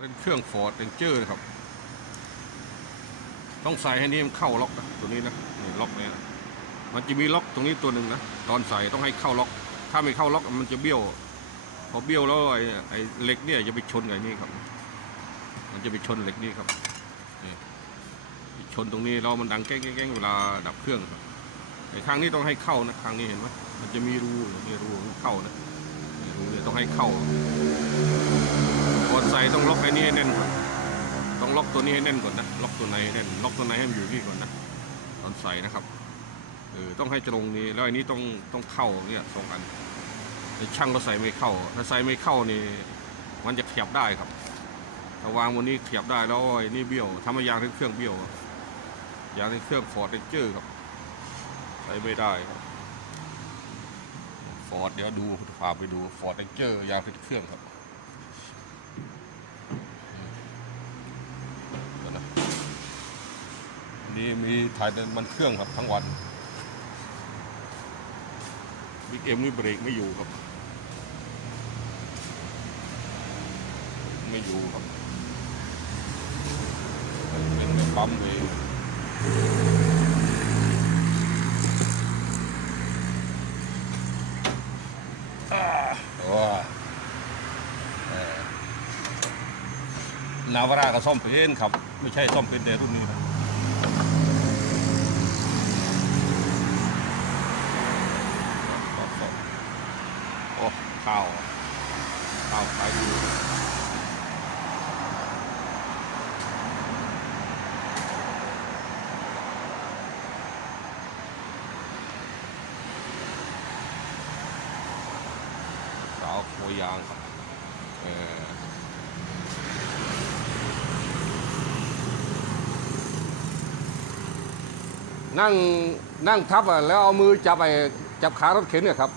เป็นเครื่องฟอร์ดเรนเจอร์ครับ ต้องใส่ให้นี่มันเข้าล็อกนะตัวนี้นะนี่ล็อกนี้นะมันจะมีล็อกตรงนี้ตัวหนึ่งนะตอนใส่ต้องให้เข้าล็อก ถ้าไม่เข้าล็อกมันจะเบี้ยว พอเบี้ยวแล้วไอ้ไอ้เหล็กเนี่ยจะไปชนกับไอ้นี่ครับ มันจะไปชนเหล็กนี่ครับนี่ชนตรงนี้แล้วมันดังแก้งแก้งเวลาดับเครื่องครับไอ้ข้างนี้ต้องให้เข้านะข้างนี้เห็นไหมมันจะมีรูมีรูเข้านะรูเนี่ยต้องให้เข้า อนใส่ต้องล็อกไอ้นี่ให้แน่นก่อนต้องล็อกตัวนี้ให้แน่นก่อนนะล็อกตัวในให้แน่นล็อกตัวในให้มันอยู่นี่ก่อนนะตอนใส่นะครับเออต้องให้ตรงนี้แล้วไอ้นี้ต้องต้องเข้าเนี่ยสองอันไอ้ช่างก็ใส่ไม่เข้า ถ้าใส่ไม่เข้านี่มันจะขยับได้ครับถ้าวางบนนี้ขยับได้แล้วไอ้นี่เบี้ยวทำให้ยางทั้งเครื่องเบี้ยวยางทั้งเครื่องฟอร์ดเรนเจอร์ครับใส่ไม่ได้ครับฟอร์ดเดี๋ยวดูพาไปดูฟอร์ดเรนเจอร์ยางทั้งเครื่องครับ ก่อนนะ นี่มีถ่ายมันเครื่องครับทั้งวันบิ๊กเอ็มนี่เบรกไม่อยู่ครับ ไม่อยู่ครับเป็นไปปั๊มเลยอ่าโอ้ยแหมนาวาร่าก็ซ่อมเป็นครับ ไม่ใช่ซ่อมเป็นแต่รุ่นนี้นะโอ้ข้าว ข้าวขายดีสาวโคยางครับเออนั่งนั่งทับอะแล้วเอามือจับไอ้จับขารถเข็นเนี่ยครับ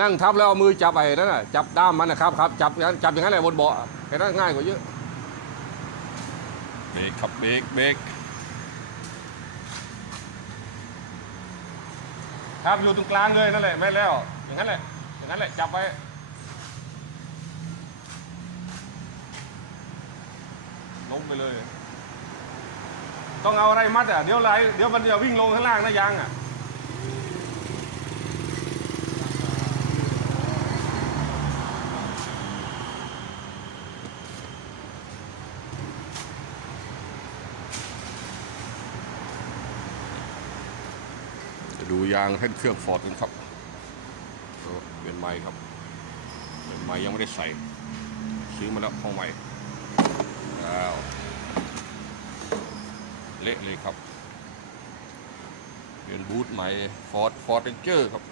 นั่งทับแล้วเอามือจับไอ้นั่นน่ะจับด้ามมันนะครับครับจับอย่างนั้นจับอย่างนั้นแหละบนเบาะแค่นั้นง่ายกว่าเยอะเบรกครับเบรกเบรกครับอยู่ตรงกลางเลยนั่นแหละไม่แล้ว อย่างนั้นแหละอย่างนั้นแหละจับไว้ลงไปเลย ต้องเอาอะไรมัดอะเดี๋ยวไหลเดี๋ยวมันจะวิ่งลงข้างล่างนะยางอะ ดูยางให้เครื่องฟอร์ดกันครับโอ้เป็นไม้ครับเป็นไม้ยังไม่ได้ใส่ ซื้อมาแล้วของใหม่แล้วเละเลยครับ เปลี่ยนบูทใหม่ฟอร์ดฟอร์ดเรนเจอร์ครับ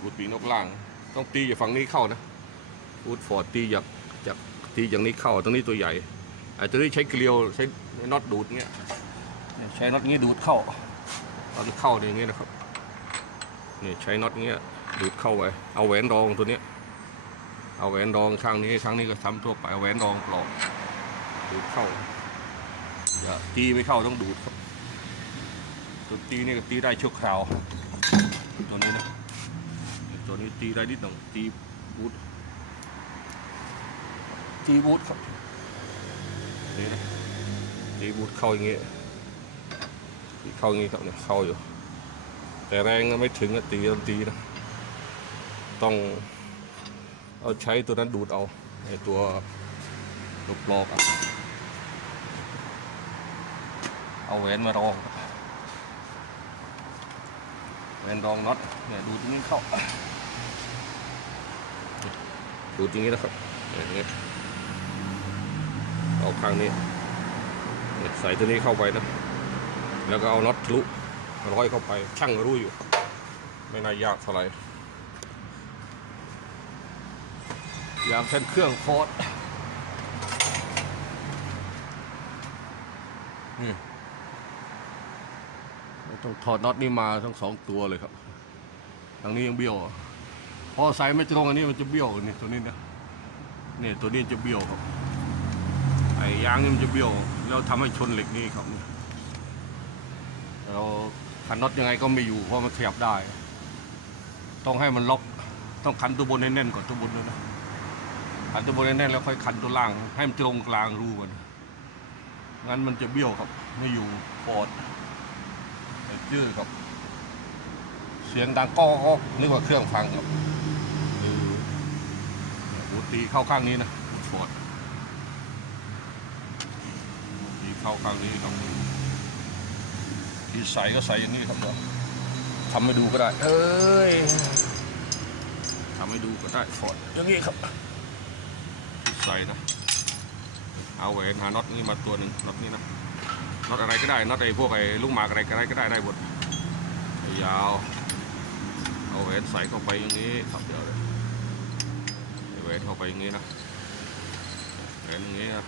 บูทปีนกล่าง ต้องตีจากฝั่งนี้เข้านะบูทฟอร์ดตีจากจากตีอย่างนี้เข้าตรงนี้ตัวใหญ่ไอ้ตัวนี้ใช้เกลียวใช้น็อตดูดเงี้ยเนี่ย ใช้น็อตงี้ดูดเข้าตอนเข้าเนี่ยอย่างเงี้ยนะครับนี่ใช้น็อตเงี้ยดูดเข้าไปเอาแหวนรองตัวเนี้ยเอาแหวนรองข้างนี้ข้างนี้ก็ทำทั่วไปเอาแหวนรองปลอกดูดเข้าอย่าตีไม่เข้าต้องดูดครับตัวตีนี่ก็ตีได้ชั่วคราวตัวนี้นะตัวนี้ตีได้นิดหน่อยตีบูทตีบูทครับนี่นะตีบูทเข้าอย่างเงี้ย เข้าอย่างงี้ครับเนี่ยเข้าอยู่ แต่แรงไม่ถึงอะตีตีนะต้องเอาใช้ตัวนั้นดูดเอาไอ้ตัวลูกปลอกเอาแหวนมารองแหวนรองน็อตเนี่ยดูตรงนี้เข้า ดูตรงนี้นะครับอย่างนี้เอาข้างนี้ใส่ตัวนี้เข้าไปนะ แล้วก็เอาน็อตทะลุร้อยเข้าไปช่างรู้อยู่ ไม่น่ายากเท่าไหร่ยางเส้นเครื่องฟอร์ดนี่ต้องถอดน็อตนี่มาทั้งสองตัวเลยครับทางนี้ยังเบี้ยวพอใส่ไม่ตรงอันนี้มันจะเบี้ยวนี่ตัวนี้นะนี่ตัวนี้จะเบี้ยวครับไอ้ยางนี่มันจะเบี้ยวแล้วทำให้ชนเหล็กนี่ครับ เราคันน็อตยังไงก็ไม่อยู่เพราะมันขยับได้ ต้องให้มันล็อกต้องขันตัวบนให้แน่นก่อนตัวบนด้วยนะขันตัวบนแน่นแล้วค่อยขันตัวล่างให้มันตรงกลางรูกันงั้นมันจะเบี้ยวครับไม่อยู่ปอดเยืดครับ เสียงดังก้อก็นึกว่าเครื่องพังครับอูตีเข้าข้างนี้นะหูฟอดตีเข้าข้างนี้ครับ ที่ใส่ก็ใส่อย่างนี้ครับเนาะทำให้ดูก็ได้ เอ้ยทำให้ดูก็ได้ฟอดอย่างนี้ครับที่ใส่นะเอาแหวนหาน็อตนี่มาตัวหนึ่งน็อตนี่นะน็อตอะไรก็ได้น็อตไอ้พวกไอ้ลูกหมากอะไรก็ได้ก็ได้ได้หมดยาวเอาแหวนใส่เข้าไปอย่างนี้ครับเดี๋ยวเลยเอาแหวนเข้าไปอย่างนี้นะแหวนอย่างนี้นะ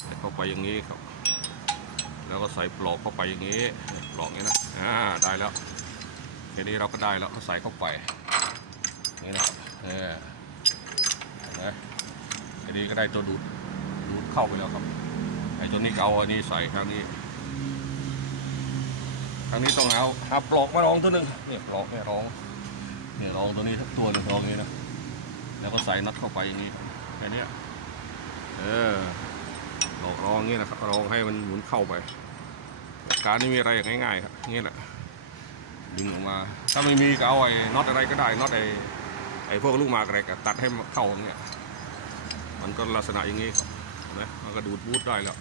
ใส่เข้าไปอย่างนี้ครับ แล้วก็ใส่ปลอกเข้าไปอย่างนี้ปลอกนี้นะอ่าได้แล้วแค่นี้เราก็ได้แล้วก็ใส่เข้าไปนี่นะเออเห็นไหมอันนี้ก็ได้ตัวดูดดูดเข้าไปแล้วครับไอ้ตัวนี้ก็เอาอันนี้ใส่ครั้งนี้ครั้งนี้ต้องเอาหาปลอกมารองตัวหนึ่งเนี่ยปลอกเนี่ยรองเนี่ยรองตัวนี้ทั้งตัวหนึ่งรองอย่างนี้นะแล้วก็ใส่น็อตเข้าไปอย่างนี้แค่นี้เออ หลอกรองอย่างนี้นะครับรองให้มันหมุนเข้าไป การนี่มีอะไรง่ายๆครับอย่างนี้แหละดึงออกมา ถ้าไม่มีก็เอาไอ้น็อตอะไรก็ได้น็อตไอ้ไอ้พวกลูกหมากอะไรก็ตัดให้เข้าอย่างเงี้ยมันก็ลักษณะอย่างนี้ครับนไหมมันก็ดูดบูทได้แล้ว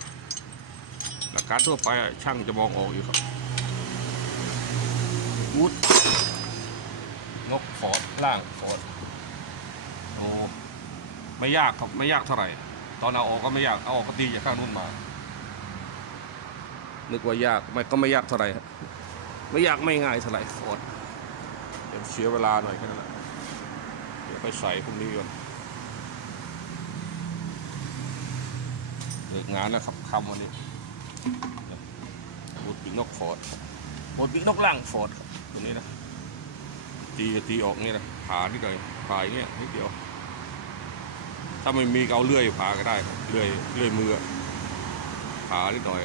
หลักการทั่วไปช่างจะมองออกอยู่ครับบูทงกฟอดล่างฟอดโอ้ไม่ยากครับไม่ยากเท่าไหร่ ตอนเอาออกก็ไม่ยากเอาออกก็ตีจากข้างนู้นมา นึกว่ายากไม่ก็ไม่ยากเท่าไหร่ครับไม่ยากไม่ง่ายเท่าไหร่ฟอร์ดเดี๋ยวเสียเวลาหน่อยแค่นั้นแหละเดี๋ยวไปใส่พวกนี้ก่อนเลิกงานแล้วครับคำวันนี้บูดปีนกฟอร์ดบูดปีนกล่างฟอร์ดครับตัวนี้นะตีก็ตีออกนี่นะผ่านี่เลยผ่าอย่างเงี้ยนิดเดียว ถ้าไม่มีก็เอาเลื่อยผ่าก็ได้เลื่อยเลื่อยมือผ่านิดหน่อย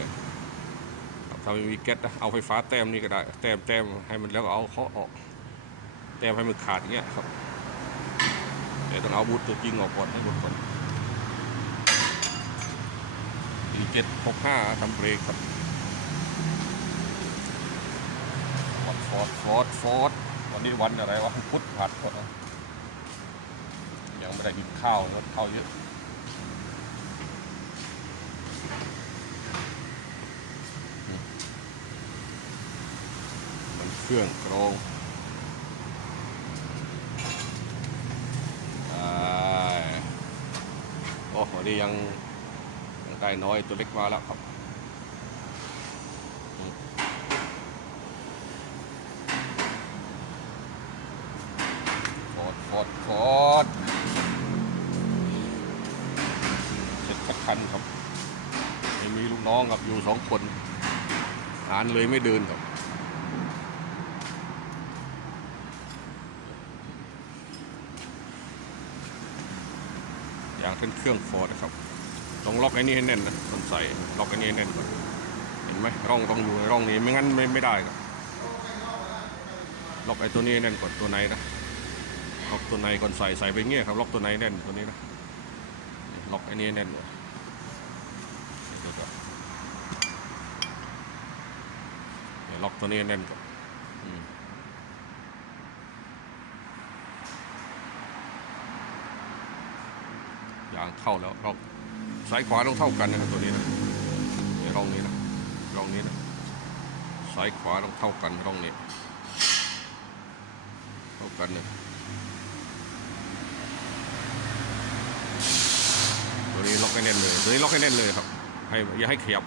ถ้าไม่มีแก๊สนะเอาไฟฟ้าแต้มนี่ก็ได้ แต้มแต้มให้มันแล้วก็เอาเขาออก แต้มให้มันขาดอย่างเงี้ยครับแต่ต้องเอาบูทตัวจริงออกก่อนให้หมดก่อนสี่เจ็ดหกห้าทำเบรกครับฟอร์ดฟอร์ดฟอร์ดวันนี้วันอะไรวะพุธผัดก่อนนะ ยังไม่ได้กินข้าวรถข้าวเยอะมันเครื่องกรองโอ้วันนี้ยังยังไก่น้อยตัวเล็กมาแล้วครับอืมฟอดฟอดฟอดเสร็จสักคันครับไม่มีลูก น้องครับอยู่สองคนหารเลยไม่เดินครับอย่างเป็นเครื่องฟอร์ดนะครับต้องล็อกไอ้นี่ให้แน่นนะต้องใส่ล็อกไอ้นี่ให้แน่นก่อนเห็นไหมร่องต้องอยู่ในร่องนี้ไม่งั้นไม่ไม่ได้ครับล็อกไอ้ตัวนี้แน่นก่อนตัวในนะล็อกตัวในก่อนใส่ใส่ไปเงี้ยครับล็อกตัวในแน่นตัวนี้นะล็อกไอ้นี่แน่นก่อนเดี๋ยวก่อนเนี่ย ล็อกตัวนี้แน่นก่อนอยางเข้าแล้วล็อกซ้ายขวาต้องเท่ากันนะครับตัวนี้นะในร่องนี้นะร่องนี้นะซ้ายขวาต้องเท่ากันร่องนี้เท่ากันเนี่ยตัวนี้ล็อกให้แน่นเลยตัวนี้ล็อกให้แน่นเลยครับให้อย่าให้ขยับ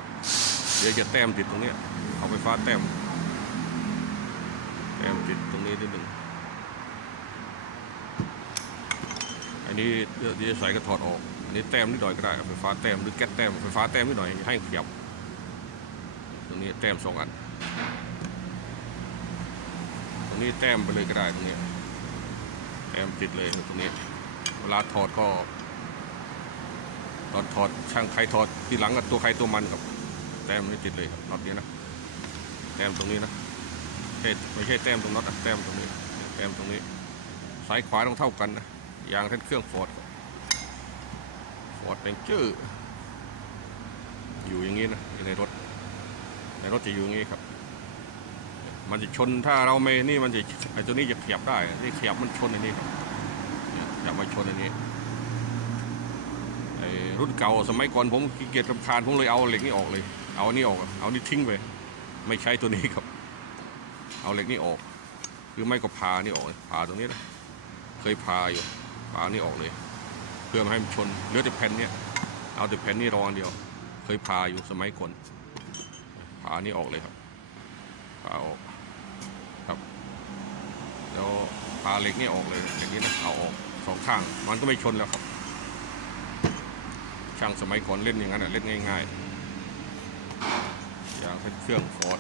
เดี๋ยวจะแต้มติดตรงนี้เอาไฟฟ้าแต้ม นี้นิดหนึ่งอันนี้เดี๋ยวใส่ก็ถอดออกอันนี้แต้มนิดหน่อยก็ได้ไฟฟ้าแต้มหรือแก๊สแต้มไฟฟ้าแต้มนิดหน่อยให้ขยับตรงนี้แต้มสองอันตรงนี้แต้มไปเลยก็ได้ตรงนี้แต้มติดเลยตรงนี้ เวลาถอดก็ตอนถอดช่างใครถอดทีหลังกับตัวใครตัวมันกับแต้มไม่ติดเลยครับน็อตนี้นะแต้มตรงนี้นะ ช่ไม่ใช่แต้มตรงน็อตแต้มตรงนี้แต้มตรงนี้ซ้ายขวาต้องเท่ากันนะยางท่นเครื่องฟอร์ดฟอร์ดแรงเจอร์อยู่อย่างนี้นะในรถ ในรถจะอยู่อย่างนี้ครับ มันจะชนถ้าเราไม่นี่มันจะไอ้ตัวนี้จะเขียบได้นี่เขียบมันชนอันนี้ครับเนี่ยขยับมาชนอันนี้ไอ้รุ่นเก่าสมัยก่อนผมขี้เกียจรำคาญผมเลยเอาเหล็กนี่ออกเลย เอานี้ออกเอานี่ทิ้งไป ไม่ใช้ตัวนี้ครับ เอาเหล็กนี่ออกคือไม่ก็พานี่ออกพาตรงนี้นะเคยพาอยู่พานี่ออกเลย เพื่อไม่ให้มันชนเหลือแต่แผ่นเนี่ยเอาแต่แผ่นนี่รออันเดียว เคยพาอยู่สมัยก่อนพานี่ออกเลยครับพาออกครับแล้วพาเหล็กนี่ออกเลยเหล็กนี้นะเอาออกสองข้าง มันก็ไม่ชนแล้วครับ ช่างสมัยก่อนเล่นอย่างนั้นเล่นง่าย ๆ อย่างเป็นเครื่องฟอร์ด